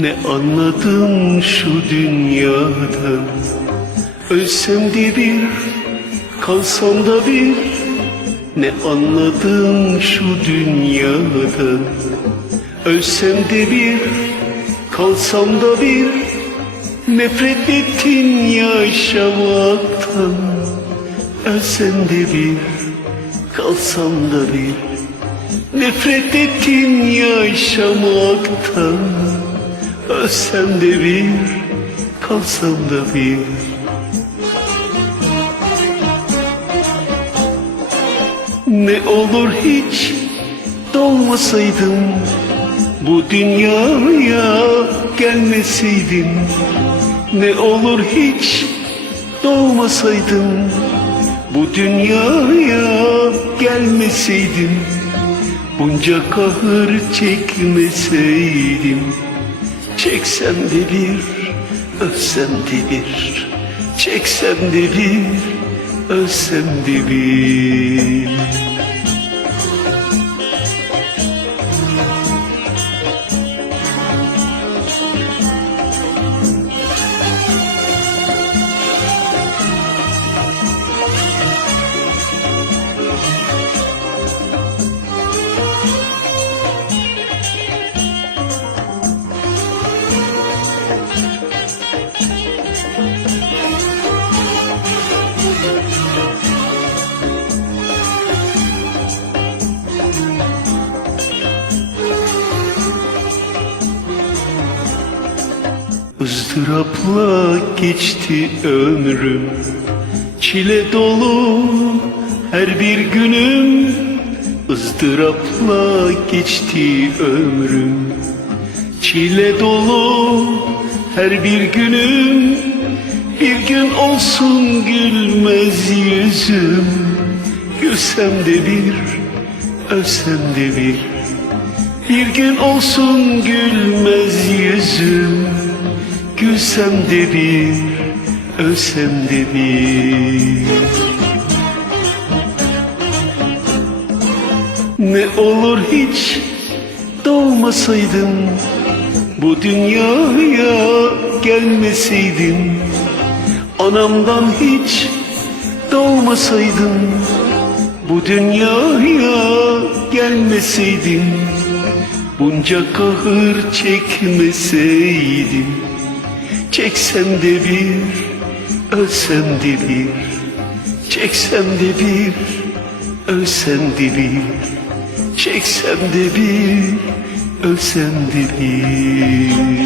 Ne anladım şu dünyadan? Ölsem de bir Kalsam da bir. Ne anladım şu dünyadan? Ölsem de bir Kalsam da bir. Nefret ettin yaşamaktan. Ölsem de bir Kalsam da bir. Nefret ettin yaşamaktan Ölsem de bir Kalsam da bir. Ne olur hiç doğmasaydım Bu dünyaya gelmeseydim. Ne olur hiç doğmasaydım Bu dünyaya gelmeseydim. Bunca kahır çekmeseydim Çeksem de bir, ölsem de bir. Çeksem de bir, ölsem de bir ızdırapla geçti ömrüm. Çile dolu her bir günüm. Izdırapla geçti ömrüm. Çile dolu her bir günüm. Bir gün olsun gülmez yüzüm. Gülsem de bir, ölsem de bir. Bir gün olsun gülmez yüzüm Gülsem de bir, ölsem de bir. Ne olur hiç doğmasaydım Bu dünyaya gelmeseydim Anamdan hiç doğmasaydım Bu dünyaya gelmeseydim Bunca kahır çekmeseydim Çeksem de bir, ölsem de bir. Çeksem de bir, ölsem de bir. Çeksem de bir, ölsem de bir